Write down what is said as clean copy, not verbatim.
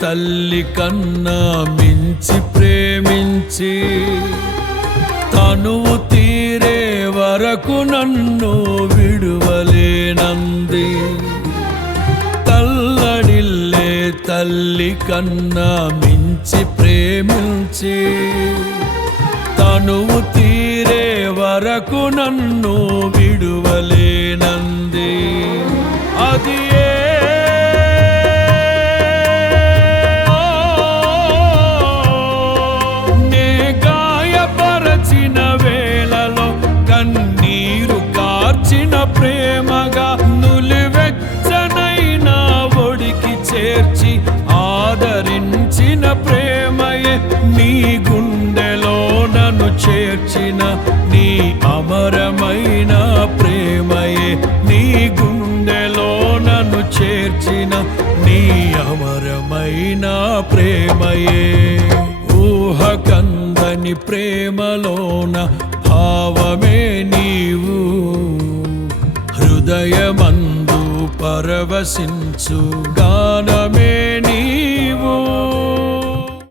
తల్లి కన్నా మించి ప్రేమించి తనువు తీరే వరకు నన్ను విడువలేనంది. తల్లడిల్లే తల్లి కన్నా మించి ప్రేమించి తనువు తీరే వరకు నన్ను విడువలేనంది. అది నే గాయపరచిన వేళలో కన్నీరు కార్చిన ప్రేమగా నులివెచ్చనైన ఒడికి చేర్చి ఆదరించిన ప్రేమయే నీ గుండెలో నన్ను చేర్చిన నీ అమరమైన ప్రేమయే నీ గుండెలో నన్ను చేర్చిన నీ అమరమైన ప్రేమయే. ఊహ కందని ప్రేమలోన భావమే నీవు హృదయమందు పరవశించు గానమే